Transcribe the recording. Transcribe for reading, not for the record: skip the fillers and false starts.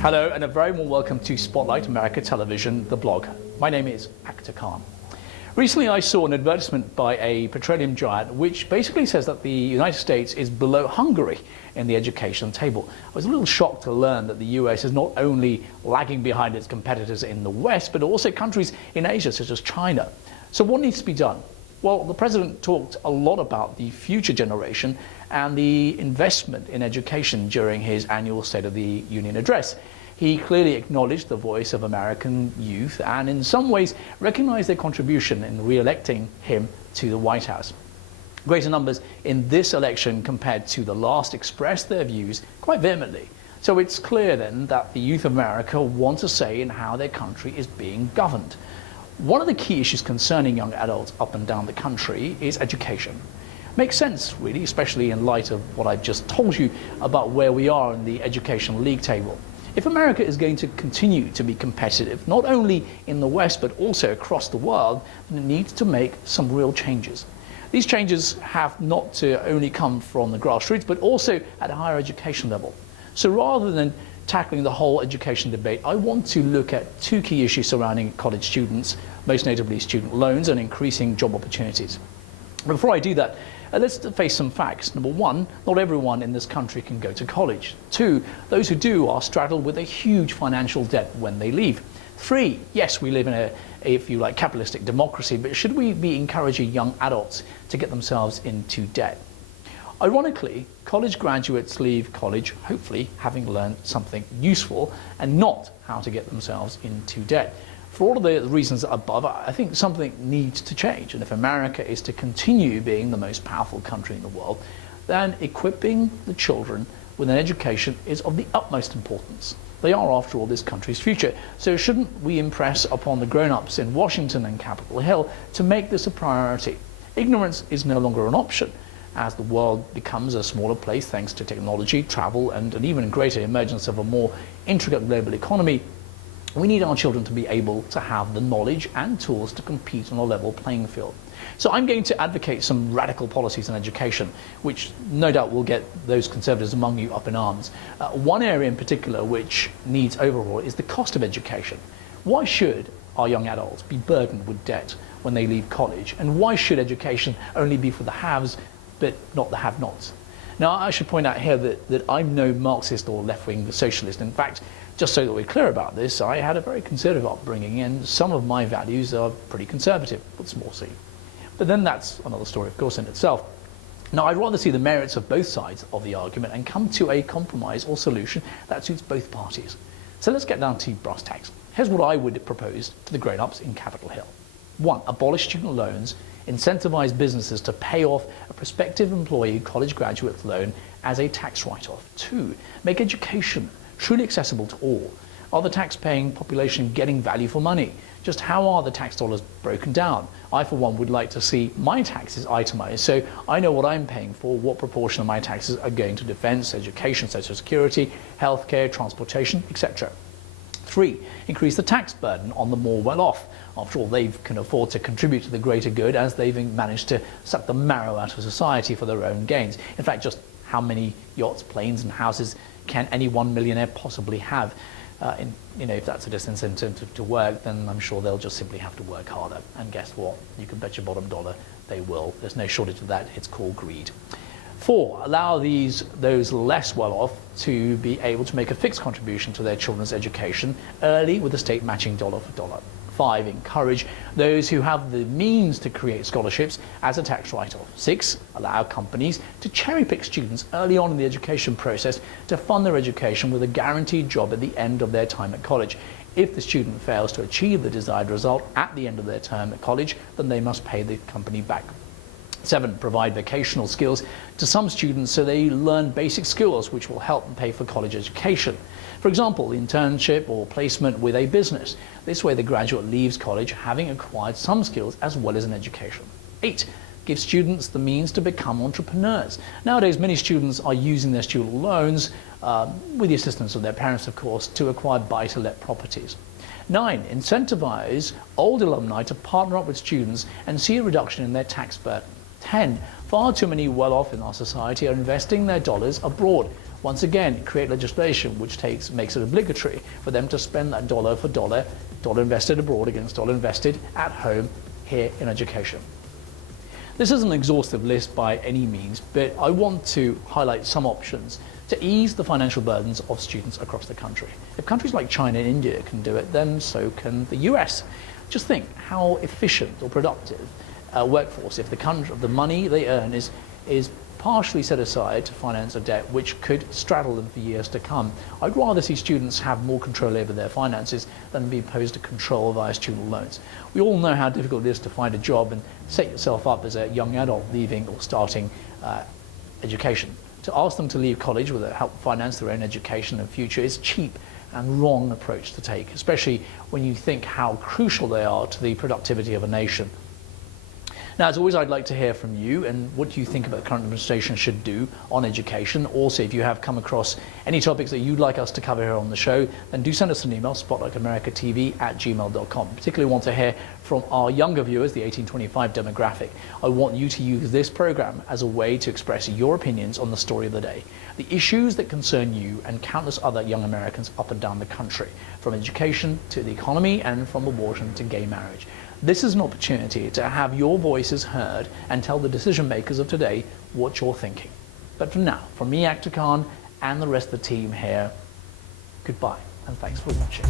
Hello and a very warm welcome to Spotlight America Television, the blog. My name is Akhtar Khan. Recently I saw an advertisement by a petroleum giant which basically says that the United States is below Hungary in the education table. I was a little shocked to learn that the US is not only lagging behind its competitors in the West, but also countries in Asia such as China. So what needs to be done? Well, the president talked a lot about the future generation and the investment in education during his annual State of the Union address. He clearly acknowledged the voice of American youth and in some ways recognized their contribution in re-electing him to the White House. Greater numbers in this election compared to the last expressed their views quite vehemently. So it's clear then that the youth of America want a say in how their country is being governed. One of the key issues concerning young adults up and down the country is education. Makes sense, really, especially in light of what I've just told you about where we are in the education league table. If America is going to continue to be competitive, not only in the West but also across the world, then it needs to make some real changes. These changes have not to only come from the grassroots but also at a higher education level. So rather than tackling the whole education debate, I want to look at two key issues surrounding college students, most notably student loans and increasing job opportunities. Before I do that, let's face some facts. Number one, not everyone in this country can go to college. Two, those who do are straddled with a huge financial debt when they leave. Three, yes, we live in a, if you like, capitalistic democracy, but should we be encouraging young adults to get themselves into debt? Ironically, college graduates leave college, hopefully, having learned something useful and not how to get themselves into debt. For all of the reasons above, I think something needs to change. And if America is to continue being the most powerful country in the world, then equipping the children with an education is of the utmost importance. They are, after all, this country's future. So shouldn't we impress upon the grown-ups in Washington and Capitol Hill to make this a priority? Ignorance is no longer an option. As the world becomes a smaller place thanks to technology, travel, and an even greater emergence of a more intricate global economy, we need our children to be able to have the knowledge and tools to compete on a level playing field. So I'm going to advocate some radical policies in education, which no doubt will get those conservatives among you up in arms. One area in particular which needs overhaul is the cost of education. Why should our young adults be burdened with debt when they leave college? And why should education only be for the haves but not the have-nots? Now, I should point out here that I'm no Marxist or left-wing socialist. In fact, just so that we're clear about this, I had a very conservative upbringing and some of my values are pretty conservative, with small c. But then that's another story, of course, in itself. Now, I'd rather see the merits of both sides of the argument and come to a compromise or solution that suits both parties. So let's get down to brass tacks. Here's what I would propose to the grown-ups in Capitol Hill. 1. Abolish student loans. Incentivize businesses to pay off a prospective employee college graduate loan as a tax write-off. 2. Make education truly accessible to all. Are the tax-paying population getting value for money? Just how are the tax dollars broken down? I, for one, would like to see my taxes itemized so I know what I'm paying for, what proportion of my taxes are going to defense, education, social security, healthcare, transportation, etc. 3. Increase the tax burden on the more well-off. After all, they can afford to contribute to the greater good as they've managed to suck the marrow out of society for their own gains. In fact, just how many yachts, planes and houses can any one millionaire possibly have? If that's a disincentive to work, then I'm sure they'll just simply have to work harder. And guess what? You can bet your bottom dollar they will. There's no shortage of that. It's called greed. 4, allow those less well-off to be able to make a fixed contribution to their children's education early with the state matching dollar for dollar. 5, encourage those who have the means to create scholarships as a tax write-off. 6, allow companies to cherry-pick students early on in the education process to fund their education with a guaranteed job at the end of their time at college. If the student fails to achieve the desired result at the end of their term at college, then they must pay the company back. 7, provide vocational skills to some students so they learn basic skills which will help them pay for college education. For example, internship or placement with a business. This way the graduate leaves college having acquired some skills as well as an education. 8, give students the means to become entrepreneurs. Nowadays, many students are using their student loans, with the assistance of their parents, of course, to acquire buy-to-let properties. 9, incentivize old alumni to partner up with students and see a reduction in their tax burden. 10, far too many well-off in our society are investing their dollars abroad. Once again, create legislation which makes it obligatory for them to spend that dollar for dollar invested abroad against dollar invested at home here in education. This is an exhaustive list by any means, but I want to highlight some options to ease the financial burdens of students across the country. If countries like China and India can do it, then so can the US. Just think how efficient or productive a workforce if the money they earn is partially set aside to finance a debt which could straddle them for years to come. I'd rather see students have more control over their finances than be imposed a control via student loans. We all know how difficult it is to find a job and set yourself up as a young adult leaving or starting education. To ask them to leave college with help finance their own education and future is cheap and wrong approach to take, especially when you think how crucial they are to the productivity of a nation. Now, as always, I'd like to hear from you and what you think about the current administration should do on education. Also, if you have come across any topics that you'd like us to cover here on the show, then do send us an email, spotlightamericatv@gmail.com. Particularly want to hear from our younger viewers, the 18-25 demographic. I want you to use this program as a way to express your opinions on the story of the day, the issues that concern you and countless other young Americans up and down the country, from education to the economy and from abortion to gay marriage. This is an opportunity to have your voices heard and tell the decision makers of today what you're thinking. But for now, from me, Akhtar Khan, and the rest of the team here, goodbye and thanks for watching.